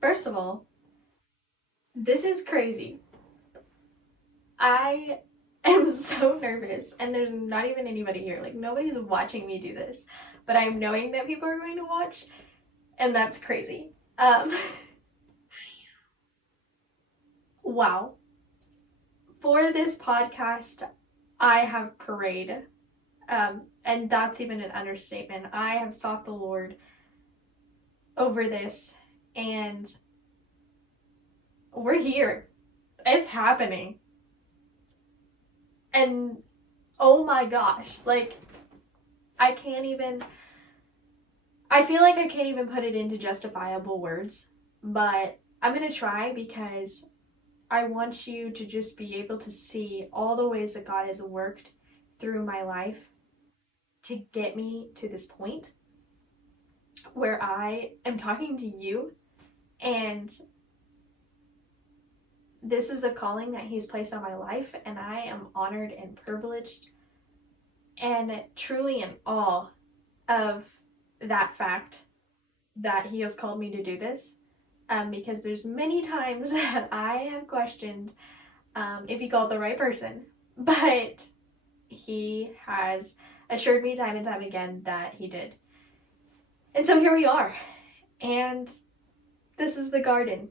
First of all, this is crazy. I am so nervous, and there's not even anybody here. Like, nobody's watching me do this, but I'm knowing that people are going to watch, and that's crazy. Wow. For this podcast, I have prayed, and that's even an understatement. I have sought the Lord over this, and we're here. It's happening. And oh my gosh, like, I feel like I can't even put it into justifiable words, but I'm gonna try because I want you to just be able to see all the ways that God has worked through my life to get me to this point where I am talking to you, and this is a calling that He's placed on my life, and I am honored and privileged and truly in awe of that fact that He has called me to do this, because there's many times that I have questioned if He called the right person, but He has assured me time and time again that He did. And so here we are, and this is the garden,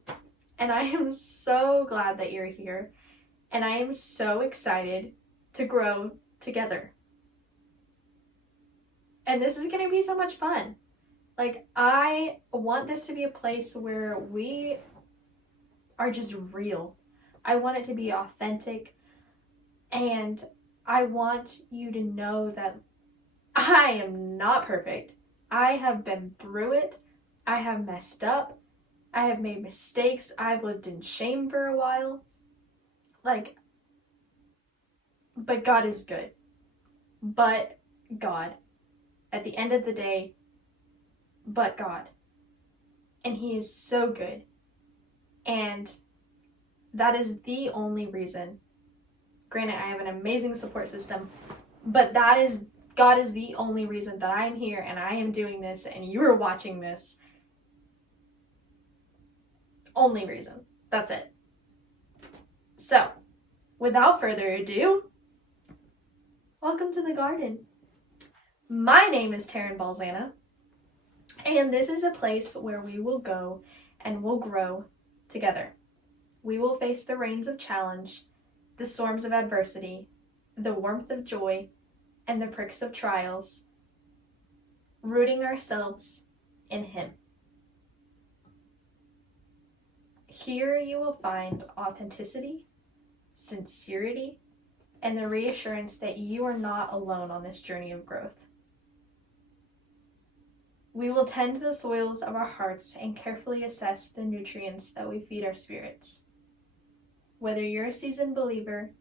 and I am so glad that you're here, and I am so excited to grow together. And this is going to be so much fun. Like, I want this to be a place where we are just real. I want it to be authentic, and I want you to know that I am not perfect. I have been through it. I have messed up. I have made mistakes. I've lived in shame for a while. Like, but God is good. But God. At the end of the day, but God. And He is so good. And that is the only reason. Granted, I have an amazing support system, but God is the only reason that I'm here and I am doing this and you are watching this. Only reason. That's it. So, without further ado, welcome to the garden. My name is Taryn Balzanna, and this is a place where we will go and we'll grow together. We will face the rains of challenge, the storms of adversity, the warmth of joy, and the pricks of trials, rooting ourselves in Him. Here you will find authenticity, sincerity, and the reassurance that you are not alone on this journey of growth. We will tend to the soils of our hearts and carefully assess the nutrients that we feed our spirits. Whether you're a seasoned believer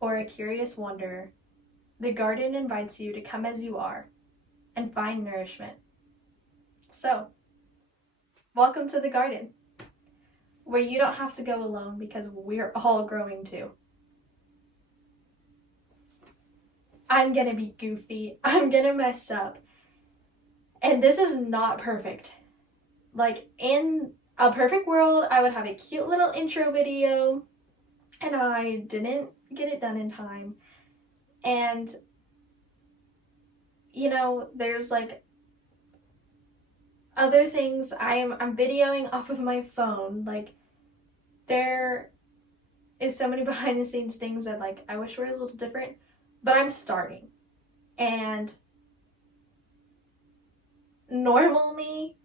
or a curious wanderer, the garden invites you to come as you are and find nourishment. So, welcome to the garden, where you don't have to go alone because we're all growing too. I'm gonna be goofy, I'm gonna mess up, and this is not perfect. Like, in a perfect world, I would have a cute little intro video, and I didn't get it done in time. And, you know, there's like other things. I'm videoing off of my phone. Like, there is so many behind the scenes things that, like, I wish were a little different, but I'm starting. And normal me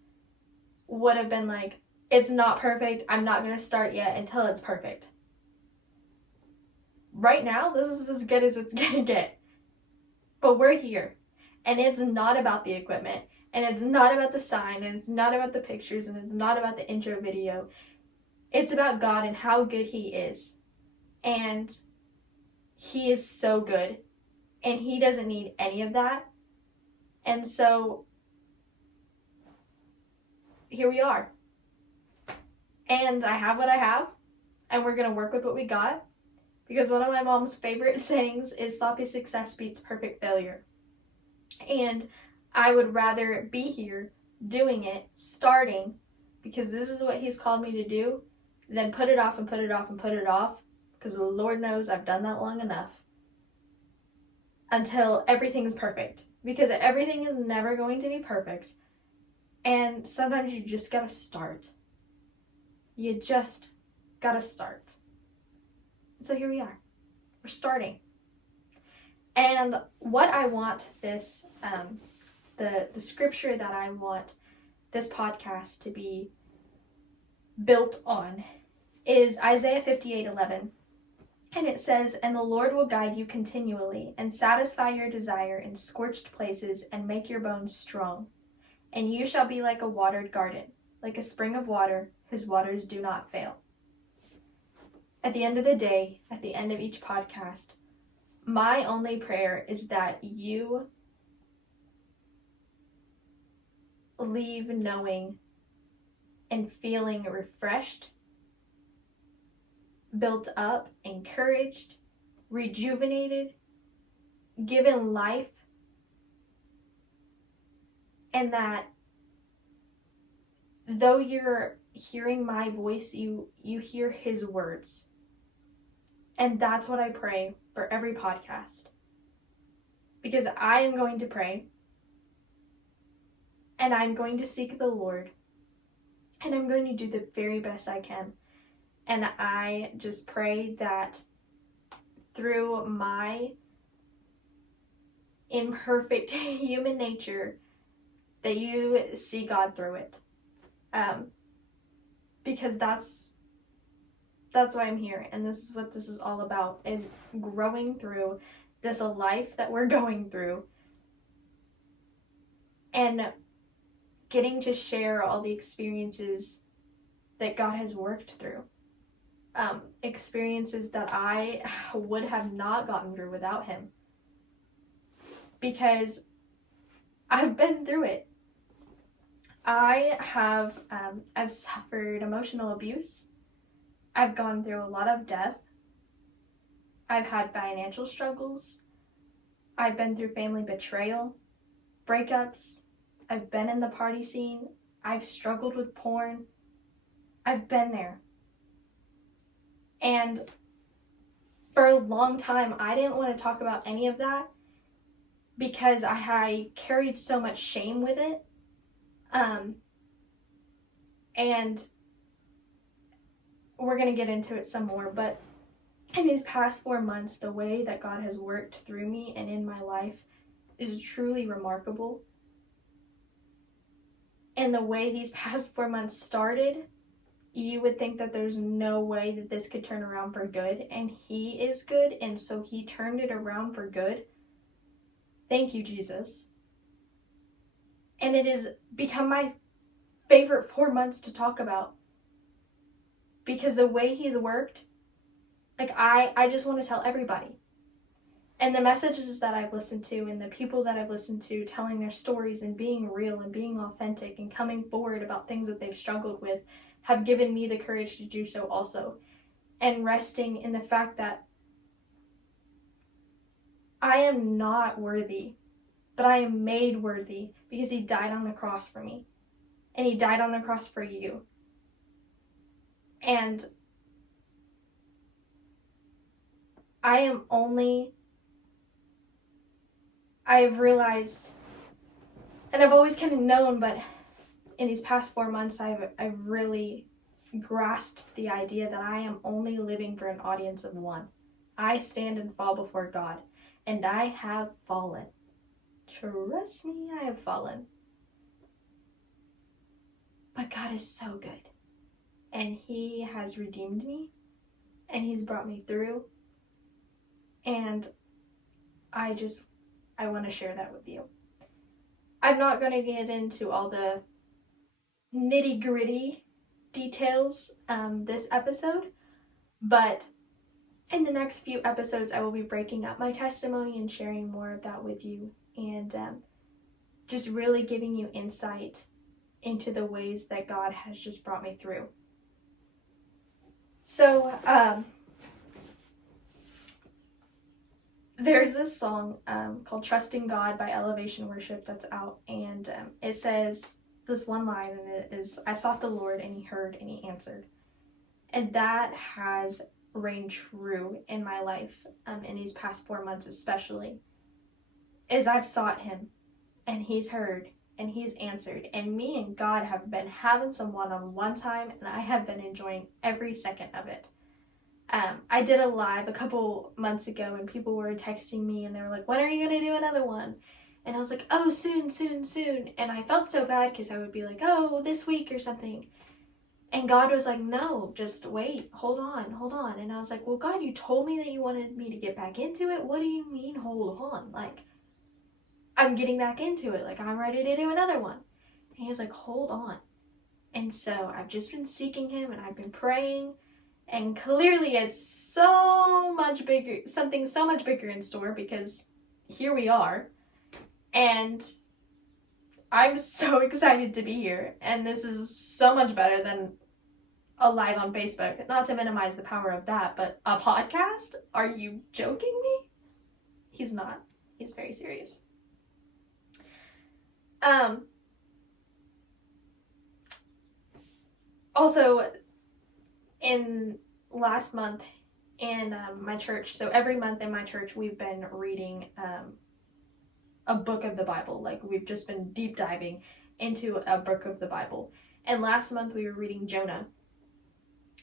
would have been like, it's not perfect, I'm not going to start yet until it's perfect. Right now, this is as good as it's going to get. But we're here. And it's not about the equipment. And it's not about the sign. And it's not about the pictures. And it's not about the intro video. It's about God and how good He is. And He is so good. And He doesn't need any of that. And so, here we are. And I have what I have. And we're going to work with what we got. Because one of my mom's favorite sayings is sloppy success beats perfect failure. And I would rather be here doing it, starting, because this is what he's called me to do, then put it off and put it off and put it off, because the Lord knows I've done that long enough, until everything's perfect. Because everything is never going to be perfect. And sometimes you just gotta start. You just gotta start. So here we are. We're starting. And what I want this, the scripture that I want this podcast to be built on is Isaiah 58:11. And it says, "And the Lord will guide you continually and satisfy your desire in scorched places and make your bones strong. And you shall be like a watered garden, like a spring of water, whose waters do not fail." At the end of the day, at the end of each podcast, my only prayer is that you leave knowing and feeling refreshed, built up, encouraged, rejuvenated, given life, and that though you're hearing my voice, you hear his words. And that's what I pray for every podcast. Because I am going to pray, and I'm going to seek the Lord, and I'm going to do the very best I can. And I just pray that through my imperfect human nature, that you see God through it. Because that's why I'm here, and this is what this is all about, is growing through this life that we're going through, and getting to share all the experiences that God has worked through. Experiences that I would have not gotten through without him. Because I've been through it. I've suffered emotional abuse. I've gone through a lot of death. I've had financial struggles. I've been through family betrayal, breakups. I've been in the party scene. I've struggled with porn. I've been there. And for a long time, I didn't want to talk about any of that because I carried so much shame with it. And we're going to get into it some more, but in these past 4 months, the way that God has worked through me and in my life is truly remarkable. And the way these past 4 months started, you would think that there's no way that this could turn around for good, and he is good, and so he turned it around for good. Thank you, Jesus. And it has become my favorite 4 months to talk about, because the way he's worked, like I just want to tell everybody. And the messages that I've listened to and the people that I've listened to telling their stories and being real and being authentic and coming forward about things that they've struggled with have given me the courage to do so also. And resting in the fact that I am not worthy, but I am made worthy because he died on the cross for me. And he died on the cross for you. And I've realized, and I've always kind of known, but in these past 4 months, I've really grasped the idea that I am only living for an audience of one. I stand and fall before God, and I have fallen. Trust me, I have fallen. But God is so good, and he has redeemed me, and he's brought me through, and I want to share that with you. I'm not going to get into all the nitty-gritty details this episode, but in the next few episodes I will be breaking up my testimony and sharing more of that with you, and just really giving you insight into the ways that God has just brought me through. So there's this song called Trusting God by Elevation Worship that's out, and it says, this one line, and it is, I sought the Lord and he heard and he answered. And that has reigned true in my life, in these past 4 months especially, is I've sought him and he's heard and he's answered. And me and God have been having some one-on-one time, and I have been enjoying every second of it. I did a live a couple months ago, and people were texting me and they were like, when are you going to do another one? And I was like, oh, soon, soon, soon. And I felt so bad because I would be like, oh, this week or something. And God was like, no, just wait, hold on. And I was like, well, God, you told me that you wanted me to get back into it. What do you mean, hold on? Like, I'm getting back into it. Like, I'm ready to do another one. And he was like, hold on. And so I've just been seeking him, and I've been praying. And clearly it's so much bigger, something so much bigger in store, because here we are. And I'm so excited to be here. And this is so much better than a live on Facebook. Not to minimize the power of that, but a podcast? Are you joking me? He's not. He's very serious. Also, in last month in my church, so every month in my church we've been reading a book of the Bible. Like, we've just been deep diving into a book of the Bible. And last month we were reading Jonah.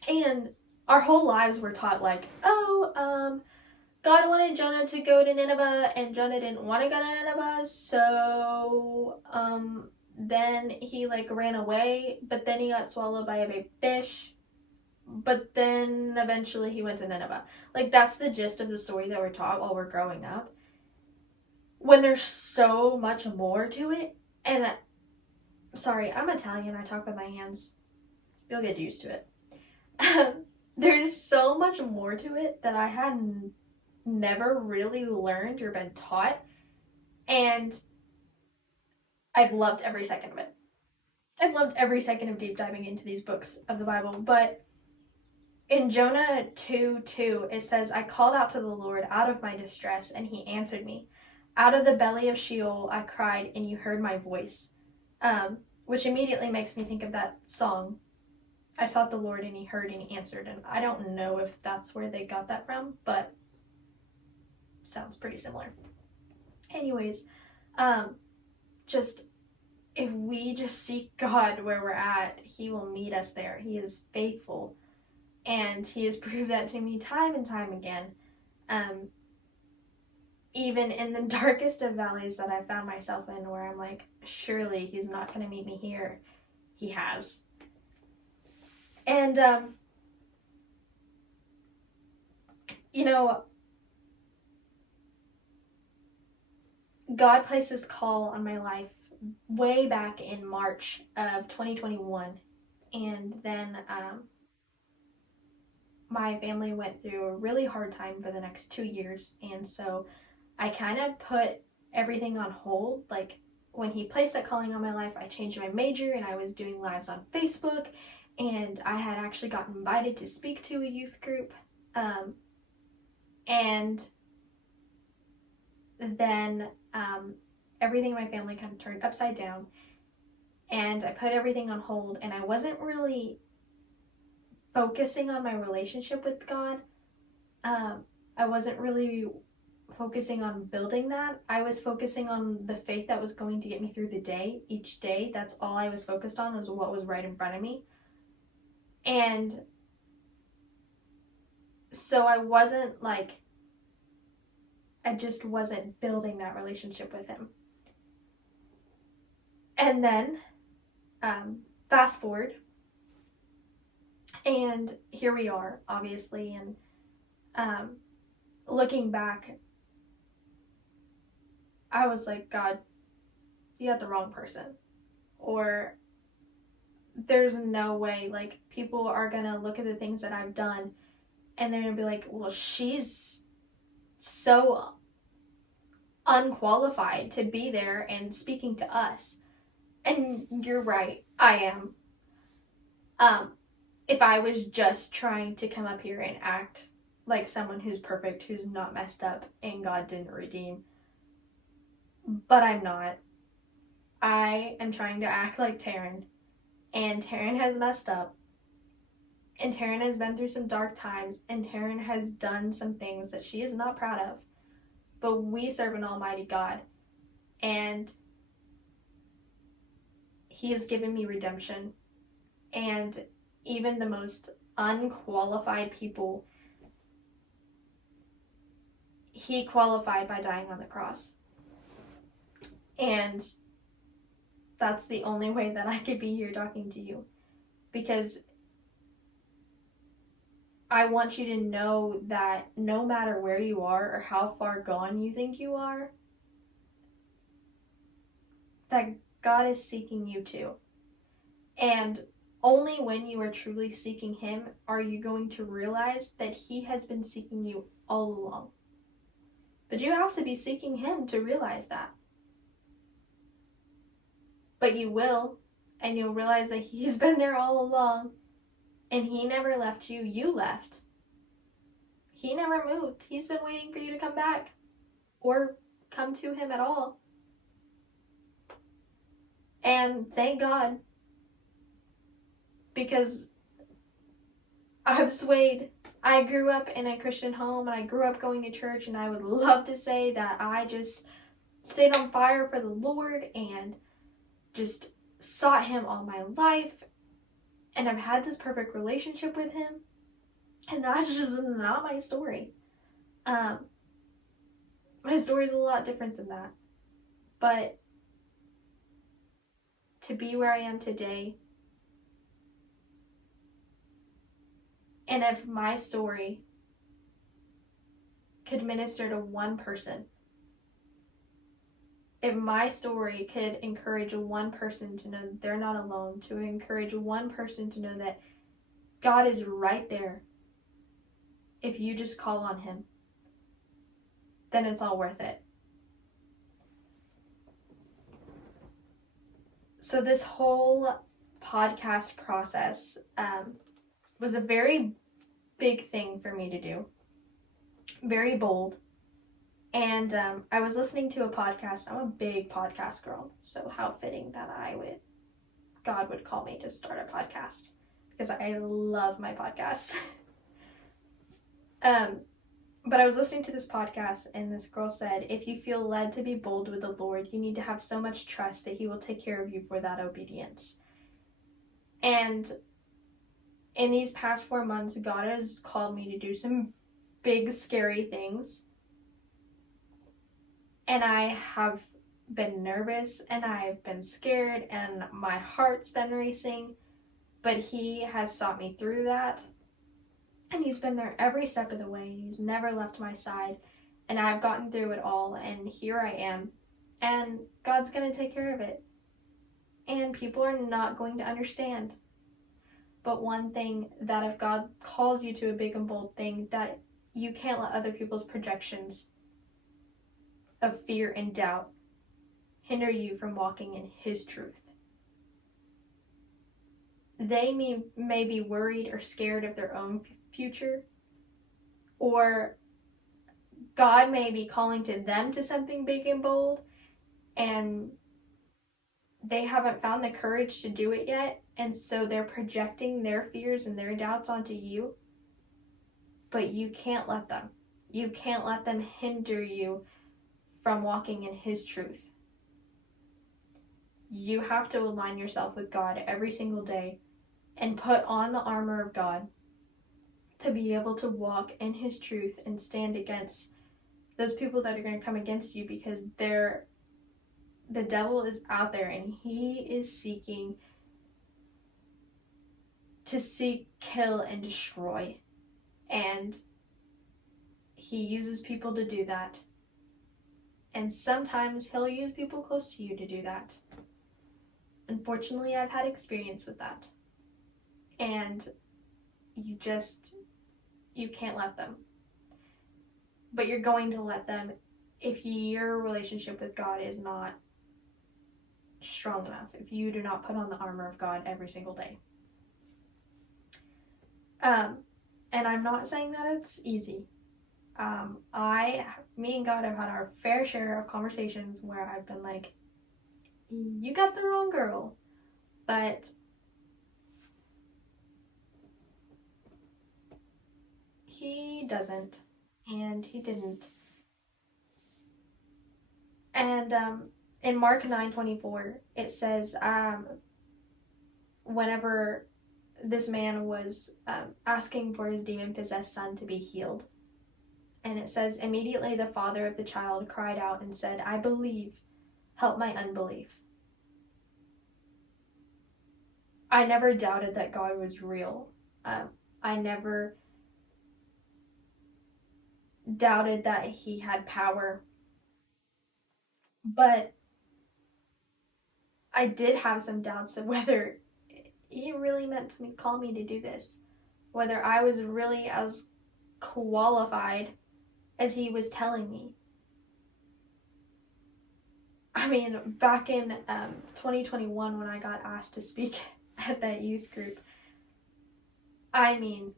And our whole lives were taught, like, God wanted Jonah to go to Nineveh, and Jonah didn't want to go to Nineveh, so then he like ran away, but then he got swallowed by a big fish, but then eventually he went to Nineveh. Like, that's the gist of the story that we're taught while we're growing up, when there's so much more to it. And sorry, I'm Italian, I talk with my hands, you'll get used to it. There's so much more to it that I had never really learned or been taught, and I've loved every second of it. I've loved every second of deep diving into these books of the Bible. But in Jonah 2:2, it says, I called out to the Lord out of my distress, and he answered me. Out of the belly of Sheol I cried, and you heard my voice. Which immediately makes me think of that song, I sought the Lord and he heard and he answered. And I don't know if that's where they got that from, but sounds pretty similar. Anyways, just if we just seek God where we're at, he will meet us there. He is faithful, and he has proved that to me time and time again. Even in the darkest of valleys that I found myself in, where I'm like, surely he's not going to meet me here, he has. And God placed his call on my life way back in March of 2021. And then my family went through a really hard time for the next 2 years. And so I kind of put everything on hold. Like, when he placed that calling on my life, I changed my major and I was doing lives on Facebook. And I had actually gotten invited to speak to a youth group. And then everything in my family kind of turned upside down, and I put everything on hold, and I wasn't really focusing on my relationship with God. I wasn't really focusing on building that. I was focusing on the faith that was going to get me through the day, each day. That's all I was focused on, was what was right in front of me. And so I just wasn't building that relationship with him. And then, fast forward, and here we are, obviously, and looking back, I was like, God, you got the wrong person. Or there's no way, like, people are gonna look at the things that I've done, and they're gonna be like, well, she's so unqualified to be there and speaking to us. And you're right, I am. If I was just trying to come up here and act like someone who's perfect, who's not messed up, and God didn't redeem. But I'm not. I am trying to act like Taryn, and Taryn has messed up, and Taryn has been through some dark times, and Taryn has done some things that she is not proud of. But we serve an almighty God, and he has given me redemption. And even the most unqualified people, he qualified by dying on the cross. And that's the only way that I could be here talking to you, because I want you to know that no matter where you are or how far gone you think you are, that God is seeking you too. And only when you are truly seeking him are you going to realize that he has been seeking you all along. But you have to be seeking him to realize that. But you will, and you'll realize that he's been there all along, and he never left you, you left. He never moved. He's been waiting for you to come back, or come to him at all. And thank God, because I've swayed. I grew up in a Christian home, and I grew up going to church, and I would love to say that I just stayed on fire for the Lord and just sought him all my life, and I've had this perfect relationship with him, and that's just not my story. My story is a lot different than that, but to be where I am today, and if my story could minister to one person, if my story could encourage one person to know that they're not alone, to encourage one person to know that God is right there if you just call on him, then it's all worth it. So this whole podcast process was a very big thing for me to do, very bold. And I was listening to a podcast. I'm a big podcast girl, so how fitting that God would call me to start a podcast, because I love my podcasts. But I was listening to this podcast, and this girl said, if you feel led to be bold with the Lord, you need to have so much trust that he will take care of you for that obedience. And in these past 4 months, God has called me to do some big, scary things. And I have been nervous, and I've been scared, and my heart's been racing. But he has sought me through that. And he's been there every step of the way. He's never left my side. And I've gotten through it all. And here I am. And God's going to take care of it. And people are not going to understand. But one thing, that if God calls you to a big and bold thing, that you can't let other people's projections of fear and doubt hinder you from walking in his truth. They may be worried or scared of their own future, or God may be calling to them to something big and bold, and they haven't found the courage to do it yet, and so they're projecting their fears and their doubts onto you. But you can't let them. You can't let them hinder you from walking in his truth. You have to align yourself with God every single day and put on the armor of God to be able to walk in his truth and stand against those people that are going to come against you, because the devil is out there, and he is seeking to seek, kill, and destroy. And he uses people to do that. And sometimes he'll use people close to you to do that. Unfortunately, I've had experience with that. And you can't let them. But you're going to let them if your relationship with God is not strong enough, if you do not put on the armor of God every single day. And I'm not saying that it's easy. Me and God have had our fair share of conversations where I've been like, you got the wrong girl. But he doesn't, and he didn't. And in Mark 9:24, it says, whenever this man was asking for his demon-possessed son to be healed, and it says, immediately the father of the child cried out and said, I believe, help my unbelief. I never doubted that God was real. I never doubted that he had power. But I did have some doubts of whether he really meant to call me to do this. Whether I was really as qualified as he was telling me. I mean, back in 2021 when I got asked to speak at that youth group, I mean,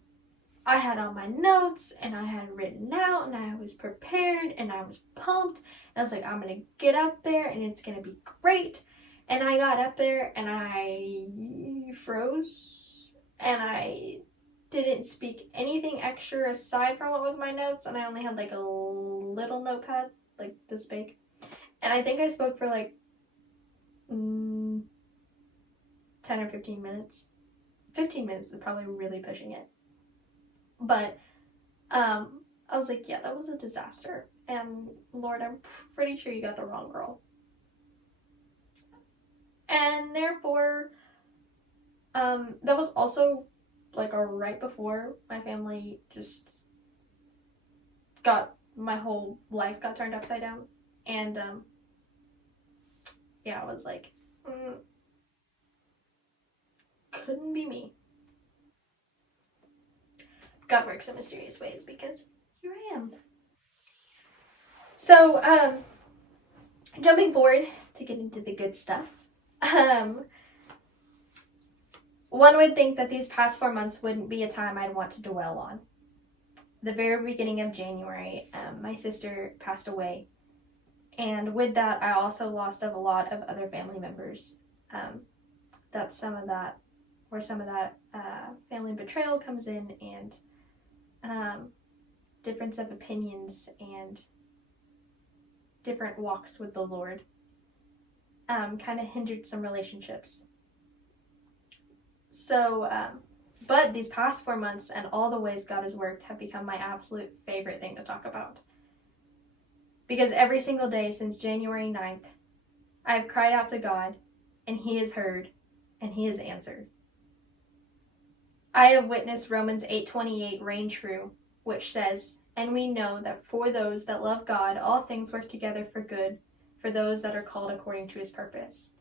I had all my notes and I had written out and I was prepared and I was pumped. And I was like, I'm going to get up there and it's going to be great. And I got up there and I froze and I didn't speak anything extra aside from what was my notes. And I only had like a little notepad, like this big. And I think I spoke for like 10 or 15 minutes. 15 minutes is probably really pushing it. But I was like, yeah, that was a disaster. And Lord, I'm pretty sure you got the wrong girl. And therefore, that was also like right before my family just my whole life got turned upside down. And yeah, I was like, couldn't be me. God works in mysterious ways because here I am. So, jumping forward to get into the good stuff. One would think that these past 4 months wouldn't be a time I'd want to dwell on. The very beginning of January, my sister passed away. And with that, I also lost a lot of other family members. That's some of that family betrayal comes in, and difference of opinions and different walks with the Lord kind of hindered some relationships. So, but these past 4 months and all the ways God has worked have become my absolute favorite thing to talk about. Because every single day since January 9th, I have cried out to God, and He has heard, and He has answered. I have witnessed Romans 8:28 reign true, which says, and we know that for those that love God, all things work together for good, for those that are called according to His purpose.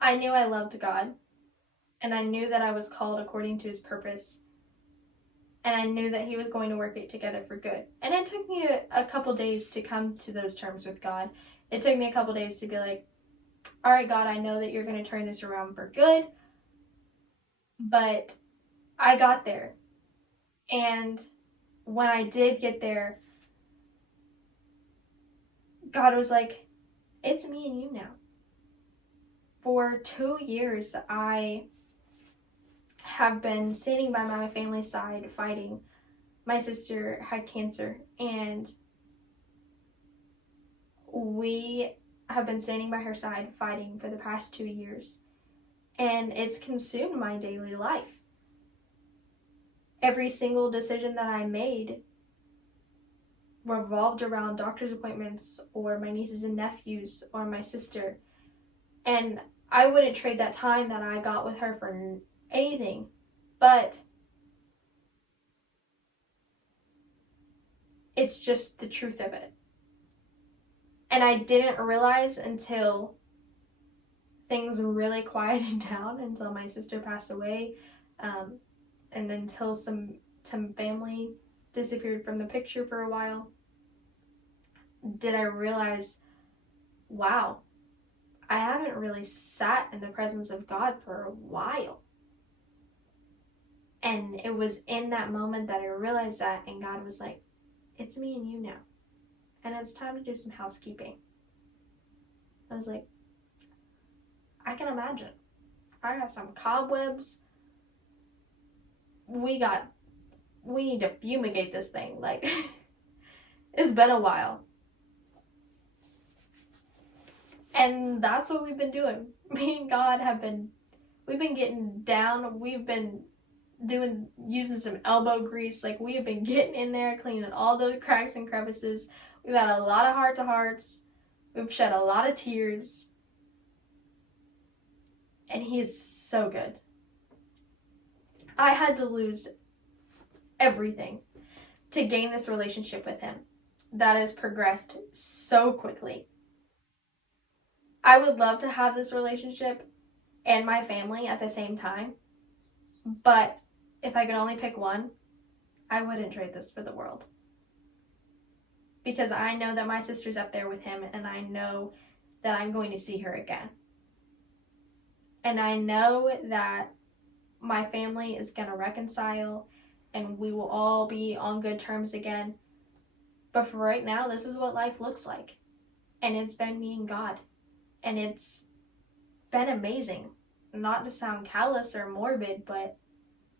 I knew I loved God, and I knew that I was called according to His purpose, and I knew that He was going to work it together for good. And it took me a couple days to come to those terms with God. It took me a couple days to be like, all right, God, I know that you're going to turn this around for good, but I got there. And when I did get there, God was like, it's me and you now. For 2 years, I have been standing by my family's side fighting. My sister had cancer, and we have been standing by her side fighting for the past 2 years. And it's consumed my daily life. Every single decision that I made revolved around doctor's appointments or my nieces and nephews or my sister. And I wouldn't trade that time that I got with her for anything. But it's just the truth of it. And I didn't realize until things really quieted down, until my sister passed away, and until some family disappeared from the picture for a while, did I realize, wow, I haven't really sat in the presence of God for a while. And it was in that moment that I realized that, and God was like, it's me and you now. And it's time to do some housekeeping. I was like, I can imagine. I got some cobwebs. We need to fumigate this thing. Like, it's been a while. And that's what we've been doing. Me and God we've been getting down. We've been using some elbow grease. Like, we have been getting in there, cleaning all those cracks and crevices. We've had a lot of heart-to-hearts. We've shed a lot of tears. And he is so good. I had to lose everything to gain this relationship with him that has progressed so quickly. I would love to have this relationship and my family at the same time, but if I could only pick one, I wouldn't trade this for the world. Because I know that my sister's up there with him, and I know that I'm going to see her again. And I know that my family is going to reconcile, and we will all be on good terms again. But for right now, this is what life looks like. And it's been me and God. And it's been amazing. Not to sound callous or morbid, but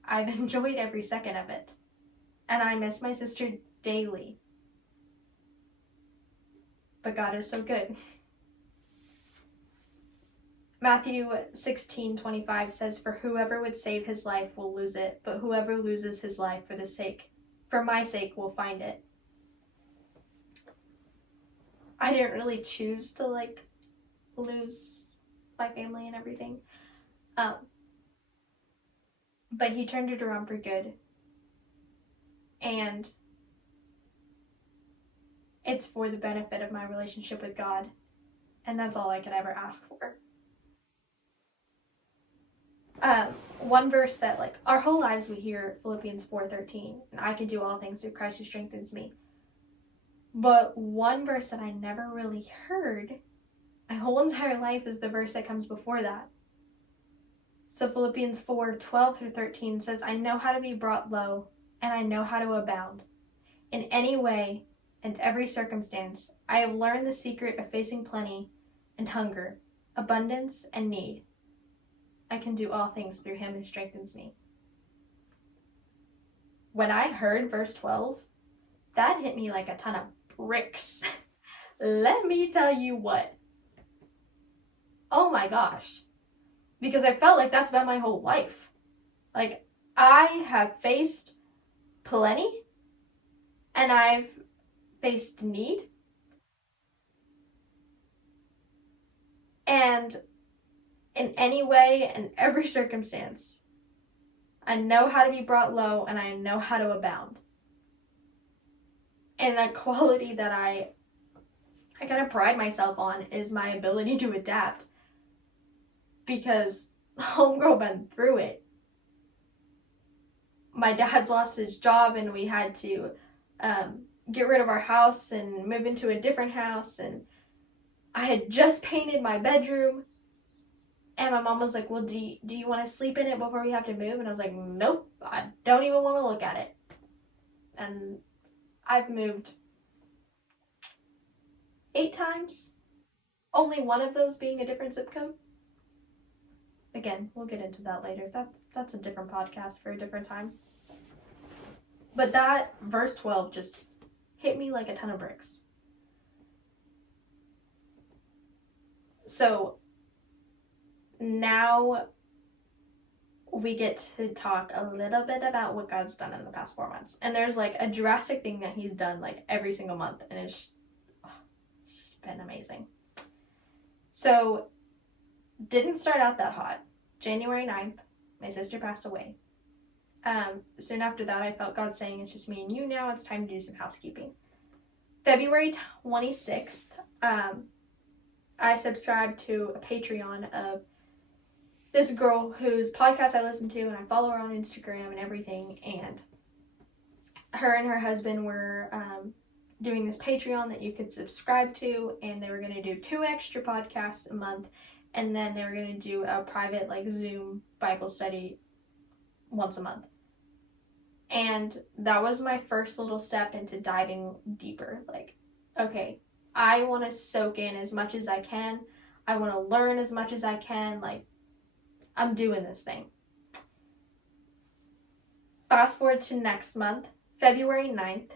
I've enjoyed every second of it. And I miss my sister daily. But God is so good. Matthew 16:25 says, "For whoever would save his life will lose it, but whoever loses his life for my sake will find it." I didn't really choose to lose my family and everything. But he turned it around for good. And it's for the benefit of my relationship with God. And that's all I could ever ask for. One verse that, our whole lives we hear Philippians 4:13, and I can do all things through Christ who strengthens me. But one verse that I never really heard my whole entire life is the verse that comes before that. So Philippians 4:12-13 says, "I know how to be brought low, and I know how to abound. In any way and every circumstance, I have learned the secret of facing plenty and hunger, abundance and need. I can do all things through him who strengthens me." When I heard verse 12, that hit me like a ton of bricks. Let me tell you what. Oh my gosh. Because I felt like that's been my whole life. I have faced plenty, and I've faced need. And in any way and every circumstance, I know how to be brought low, and I know how to abound. And that quality that I kind of pride myself on is my ability to adapt. Because homegirl been through it. My dad's lost his job, and we had to get rid of our house and move into a different house. And I had just painted my bedroom. And my mom was like, "Well, do you want to sleep in it before we have to move?" And I was like, "Nope, I don't even want to look at it." And I've moved 8 times. Only one of those being a different zip code. Again, we'll get into that later. That's a different podcast for a different time. But that verse 12 just hit me like a ton of bricks. So now we get to talk a little bit about what God's done in the past 4 months. And there's a drastic thing that he's done every single month. And it's been amazing. So didn't start out that hot. January 9th, my sister passed away. Soon after that, I felt God saying, "It's just me and you now. It's time to do some housekeeping." February 26th, I subscribed to a Patreon of this girl whose podcast I listen to, and I follow her on Instagram and everything. And her and her husband were doing this Patreon that you could subscribe to, and they were going to do 2 extra podcasts a month. And then they were going to do a private Zoom Bible study once a month. And that was my first little step into diving deeper. Okay, I want to soak in as much as I can I want to learn as much as I can. Like, I'm doing this thing. Fast forward to next month, February 9th.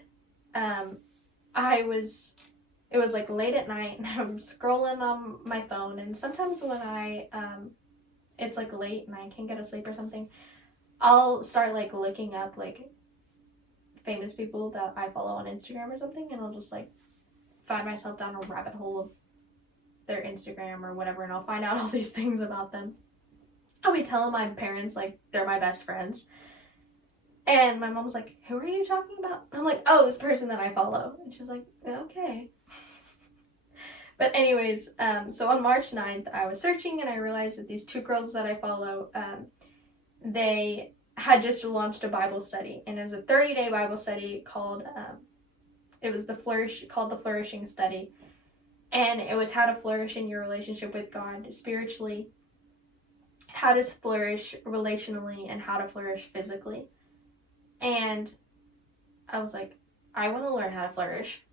It was like late at night, and I'm scrolling on my phone, and sometimes when it's like late and I can't get to sleep or something, I'll start like looking up like famous people that I follow on Instagram or something, and I'll just like find myself down a rabbit hole of their Instagram or whatever, and I'll find out all these things about them. I'll be telling my parents like they're my best friends. And my mom's like, who are you talking about? I'm like, oh, this person that I follow. And she's like, okay. But anyways, so on March 9th, I was searching and I realized that these two girls that I follow, they had just launched a Bible study. And it was a 30-day Bible study called the Flourishing Study. And it was how to flourish in your relationship with God spiritually, how to flourish relationally, and how to flourish physically. And I was like, I want to learn how to flourish.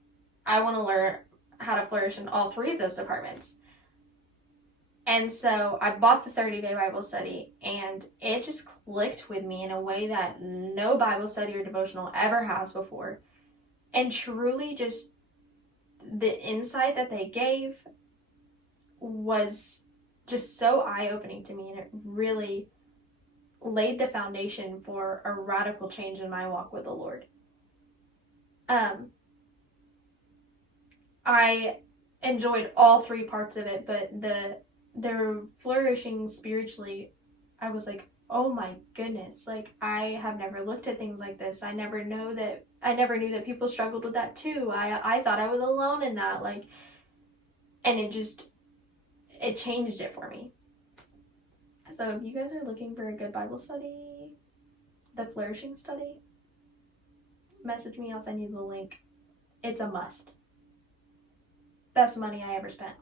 I want to learn how to flourish in all three of those departments. And so I bought the 30-day Bible study, and it just clicked with me in a way that no Bible study or devotional ever has before. And truly just the insight that they gave was just so eye-opening to me, and it really laid the foundation for a radical change in my walk with the Lord. I enjoyed all three parts of it, but the flourishing spiritually, I was like, oh my goodness, like I have never looked at things like this. I never knew that people struggled with that too. I thought I was alone in that, like, and it changed it for me. So if you guys are looking for a good Bible study, the Flourishing Study, message me, I'll send you the link. It's a must. Best money I ever spent.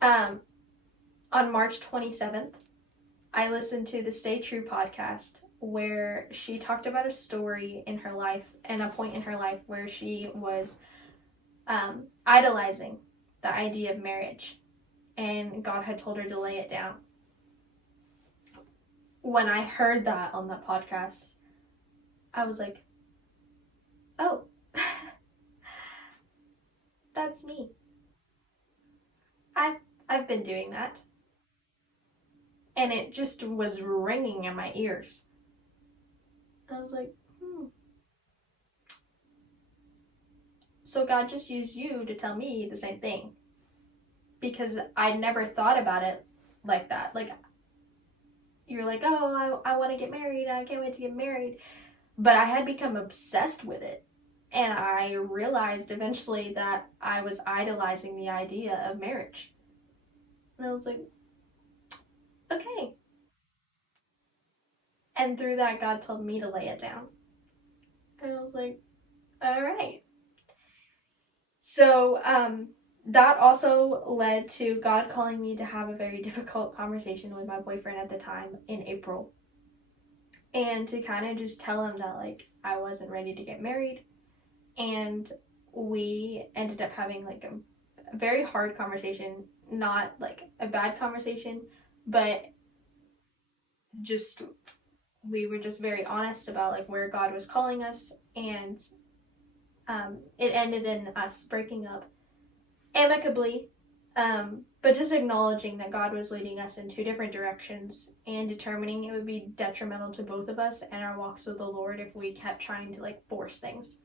On March 27th, I listened to the Stay True podcast where she talked about a story in her life and a point in her life where she was idolizing the idea of marriage, and God had told her to lay it down. When I heard that on that podcast, I was like, oh, that's me. I've been doing that. And it just was ringing in my ears. And I was like, So God just used you to tell me the same thing. Because I never thought about it like that. Like, you're like, oh, I want to get married. I can't wait to get married. But I had become obsessed with it. And I realized eventually that I was idolizing the idea of marriage. And I was like, okay. And through that, God told me to lay it down. And I was like, all right. So that also led to God calling me to have a very difficult conversation with my boyfriend at the time in April. And to kind of just tell him that, like, I wasn't ready to get married. And we ended up having, like, a very hard conversation. Not, like, a bad conversation, but just, we were just very honest about, like, where God was calling us. And it ended in us breaking up amicably, but just acknowledging that God was leading us in two different directions and determining it would be detrimental to both of us and our walks with the Lord if we kept trying to, like, force things.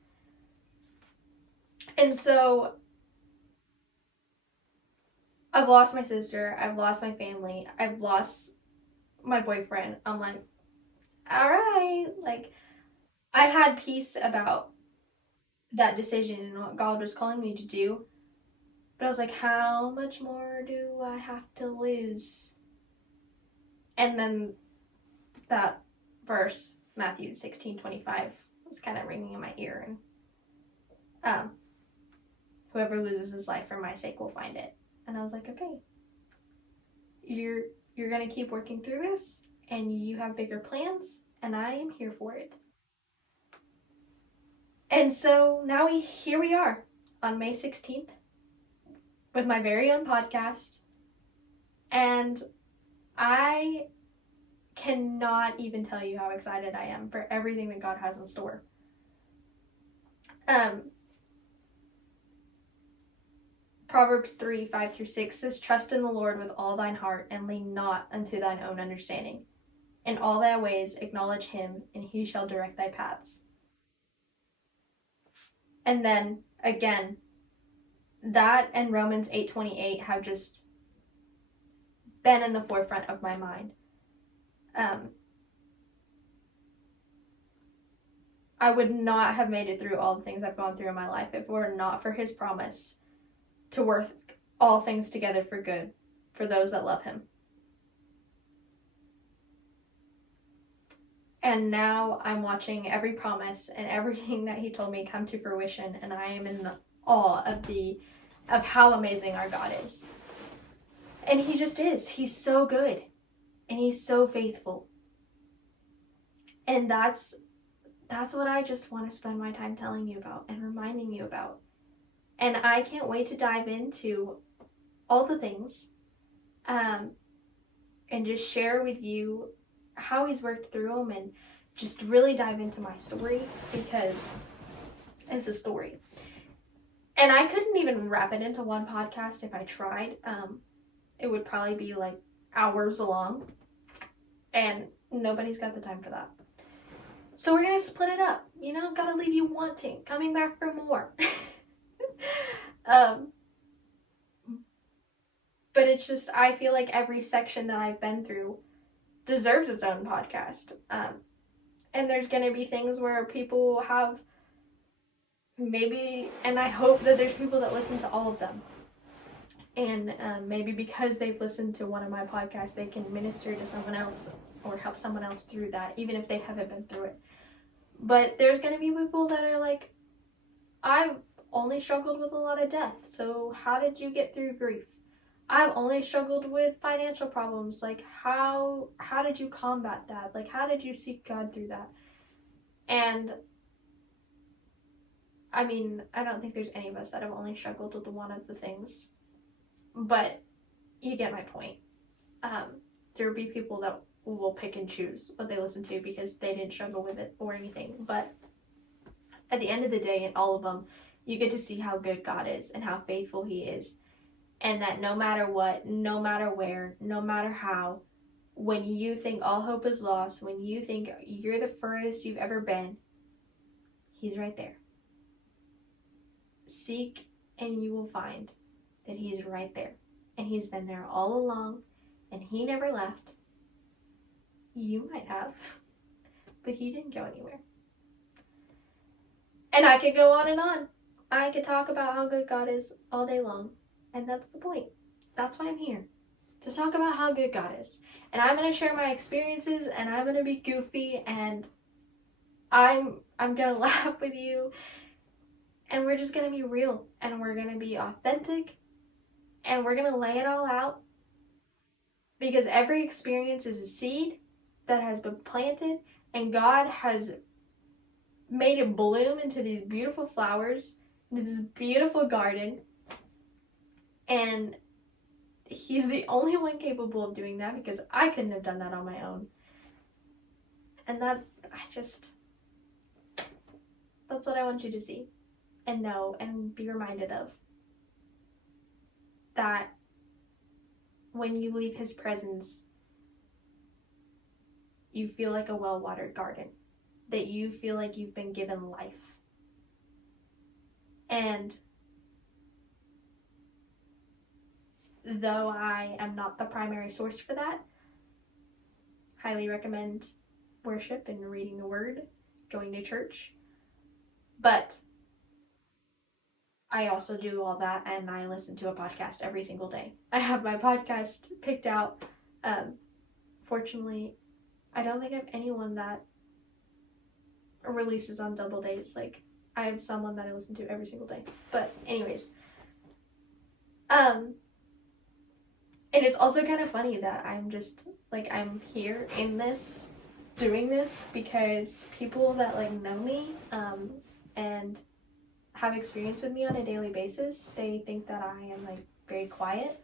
And so I've lost my sister, I've lost my family, I've lost my boyfriend. I'm like, all right, like, I had peace about that decision and what God was calling me to do. But I was like, how much more do I have to lose? And then that verse, Matthew 16:25, was kind of ringing in my ear. And whoever loses his life for my sake will find it. And I was like, okay, you're going to keep working through this, and you have bigger plans, and I am here for it. And so now here we are on May 16th. with my very own podcast, and I cannot even tell you how excited I am for everything that God has in store. Proverbs 3:5-6 says, "Trust in the Lord with all thine heart, and lean not unto thine own understanding. In all thy ways acknowledge him, and he shall direct thy paths." And then, again, that and Romans 8:28 have just been in the forefront of my mind. I would not have made it through all the things I've gone through in my life if it were not for his promise to work all things together for good for those that love him. And now I'm watching every promise and everything that he told me come to fruition, and I am in awe of how amazing our God is. And he just is. He's so good, and he's so faithful. And that's what I just want to spend my time telling you about and reminding you about. And I can't wait to dive into all the things and just share with you how he's worked through them, and just really dive into my story, because it's a story. And I couldn't even wrap it into one podcast if I tried. It would probably be like hours long, and nobody's got the time for that. So we're going to split it up. Gotta leave you wanting, coming back for more. But it's just, I feel like every section that I've been through deserves its own podcast. And there's going to be things where people have maybe, and I hope that there's people that listen to all of them. And maybe because they've listened to one of my podcasts, they can minister to someone else or help someone else through that, even if they haven't been through it. But there's going to be people that are like, I've only struggled with a lot of death, so how did you get through grief? I've only struggled with financial problems, like how did you combat that? Like, how did you seek God through that? And I mean, I don't think there's any of us that have only struggled with one of the things, but you get my point. There will be people that will pick and choose what they listen to because they didn't struggle with it or anything, but at the end of the day, in all of them, you get to see how good God is and how faithful he is, and that no matter what, no matter where, no matter how, when you think all hope is lost, when you think you're the furthest you've ever been, he's right there. Seek and you will find that he's right there, and he's been there all along, and he never left. You might have, but he didn't go anywhere. And I could go on and on. I could talk about how good God is all day long, and that's the point. That's why I'm here, to talk about how good God is. And I'm going to share my experiences, and I'm going to be goofy, and I'm going to laugh with you, and we're just going to be real, and we're going to be authentic, and we're going to lay it all out, because every experience is a seed that has been planted, and God has made it bloom into these beautiful flowers, into this beautiful garden, and he's the only one capable of doing that, because I couldn't have done that on my own. And that's what I want you to see and know and be reminded of, that when you leave his presence, you feel like a well-watered garden, that you feel like you've been given life. And though I am not the primary source for that, highly recommend worship and reading the word, going to church. But I also do all that, and I listen to a podcast every single day. I have my podcast picked out. Fortunately, I don't think I have anyone that releases on double days. Like, I have someone that I listen to every single day. But anyways, and it's also kind of funny that I'm just, like, I'm here in this, doing this, because people that, like, know me, and have experience with me on a daily basis, they think that I am, like, very quiet.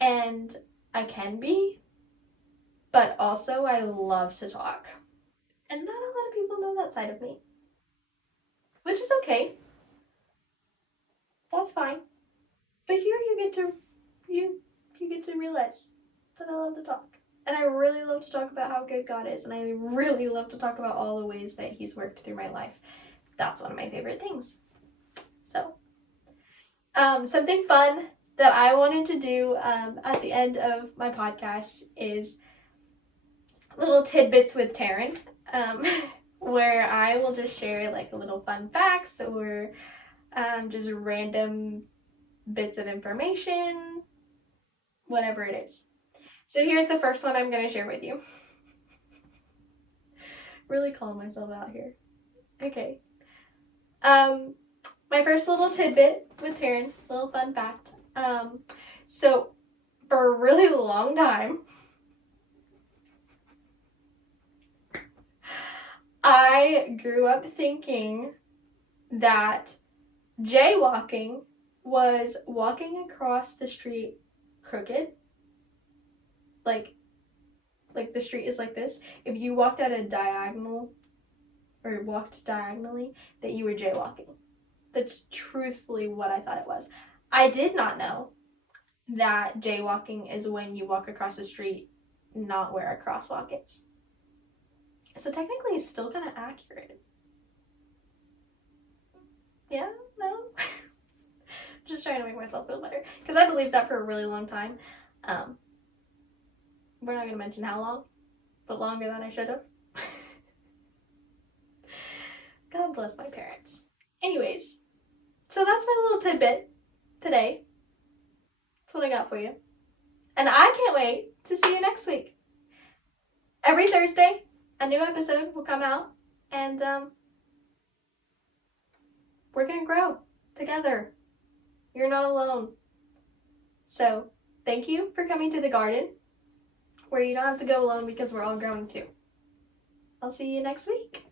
And I can be, but also I love to talk. And not a lot of people know that side of me, which is okay. That's fine. But here you get to realize that I love to talk. And I really love to talk about how good God is, and I really love to talk about all the ways that he's worked through my life. That's one of my favorite things. So, something fun that I wanted to do at the end of my podcast is little tidbits with Taryn, where I will just share like little fun facts or just random bits of information, whatever it is. So here's the first one I'm going to share with you. Really calling myself out here. Okay. My first little tidbit with Taryn, little fun fact. So for a really long time, I grew up thinking that jaywalking was walking across the street crooked. Like the street is like this. If you walked at a diagonal or walked diagonally, that you were jaywalking. That's truthfully what I thought it was. I did not know that jaywalking is when you walk across the street not where a crosswalk is. So technically it's still kind of accurate. Yeah? No? Just trying to make myself feel better. Because I believed that for a really long time. We're not going to mention how long, but longer than I should have. God bless my parents. Anyways, so that's my little tidbit today. That's what I got for you. And I can't wait to see you next week. Every Thursday, a new episode will come out, and we're going to grow together. You're not alone. So, thank you for coming to the garden, where you don't have to go alone because we're all growing too. I'll see you next week.